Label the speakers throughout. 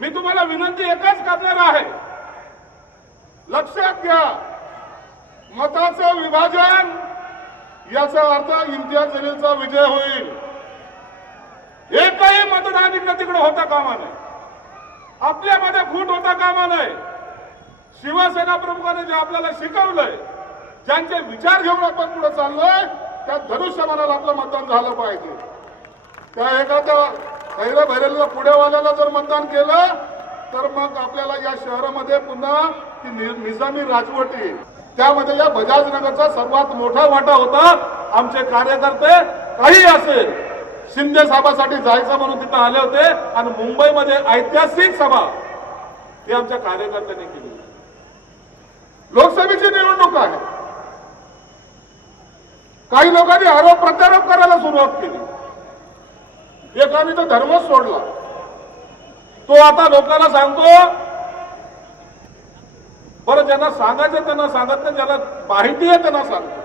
Speaker 1: मी तुम्हाला विनंती एकच करणार आहे. लक्षात घ्या. मताचं विभाजन याचा अर्थ इम्तियाज जलीलचा विजय होईल. एकही मतदान इकडे तिकडे होता कामा नये. आपल्यामध्ये फूट होता कामा नये. शिवसेना प्रमुखाने जे आपल्याला शिकवलंय ज्यांचे विचार घेऊन आपण पुढे चाललोय त्या धनुष्यमानाला आपलं मतदान झालं पाहिजे. त्या एखाद्या खैर भैरेला पुढेवाल्याला जर मतदान केलं तर मग आपल्याला या शहरामध्ये पुन्हा ती निजामी राजवट येईल. त्यामध्ये या बजाजनगरचा सर्वात मोठा वाटा होता आमचे कार्यकर्ते. काही असेल शिंदे साहेबासाठी जायचं म्हणून तिथं आले होते आणि मुंबईमध्ये ऐतिहासिक सभा हे आमच्या कार्यकर्त्यांनी केली. लोकसभेची निवडणूक आहे. काही लोकांनी आरोप प्रत्यारोप करायला सुरुवात केली. एकाने तर धर्मच सोडला. तो आता लोकांना सांगतो बरं ज्यांना सांगायचं त्यांना सांगत नाही ज्यांना माहिती आहे त्यांना सांगतो.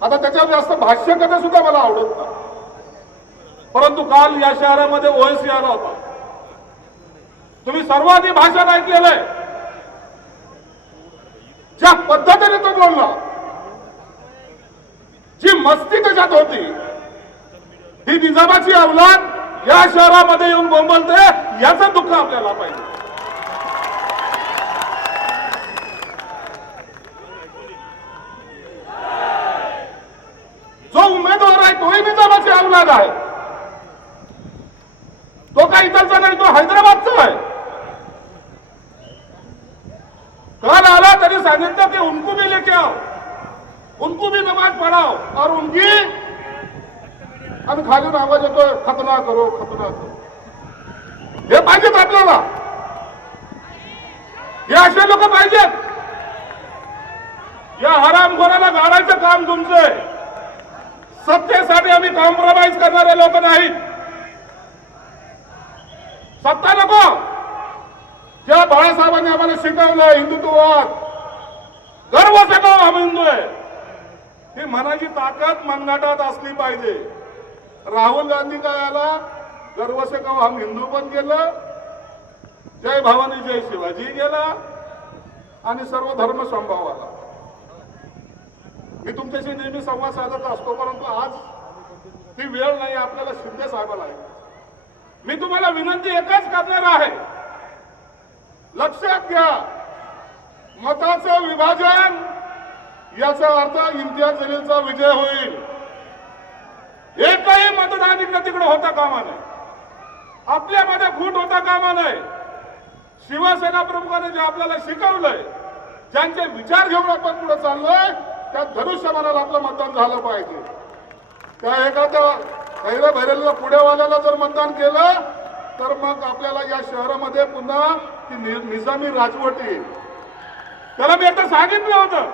Speaker 1: आता त्याच्यावर जास्त भाष्य करणं सुद्धा मला आवडत नाही. परंतु काल या शहरामध्ये ओएसी आला होता. तुम्ही सर्वांनी भाषण ऐकलेलंय ज्या पद्धतीने तो बोलला जी मस्ती त्याच्यात होती ही निजामाची अवलाद या शहरामध्ये येऊन बोंबलते याचं दुःख आपल्याला पाहिजे. जो उमेदवार आहे तोही निजामाची अवलाद आहे. तो काही इतरचा नाही तो हैदराबादचा आहे. काल आला तरी सांगितलं की उनको भी लेके आओ हो? उनको भी नमाज पढ़ाओ और उनकी आणि खालून आवाज येतोय खतना करो खतना करो. हे पाहिजेत आपल्याला? हे असे लोक पाहिजेत. या हरामखोराला गाडायचं काम तुमचंय सत्तेसाठी आम्ही कॉम्प्रोमाइज करणारे लोक नाहीत. सत्ता नको. ज्या बाळासाहेबांनी आम्हाला शिकवलं हिंदुत्ववाद. गर्व सगळं आम्ही हिंदू आहे ही मनाची ताकद मनगटात असली पाहिजे. राहुल गांधी काय आला? गर्व से कहो हम हिंदू पण गेलं? जय भवानी जय शिवाजी गेला? आणि सर्व धर्म संभाव आला. मी तुमच्याशी नेहमी संवाद साधत असतो परंतु आज ती वेळ नाही आपल्याला शिंदे साहेबाला आहे. मी तुम्हाला विनंती एकच करणार आहे. लक्षात घ्या मताचं विभाजन याचा अर्थ इम्तियाज जलीलचा विजय होईल. एकही मतदान इकडे तिकडे होता कामा नये आपल्यामध्ये फूट होता कामा नये शिवसेना प्रमुखाने जे आपल्याला शिकवलंय ज्यांचे विचार घेऊन आपण पुढे चाललोय त्या धनुष्यमानाला आपलं मतदान झालं पाहिजे. त्या एखाद्या खैर भैरेला पुढेवाल्याला जर मतदान केलं तर मग आपल्याला या शहरामध्ये पुन्हा ती नि- निजामी राजवट येईल. त्याला मी आता सांगितलं होतं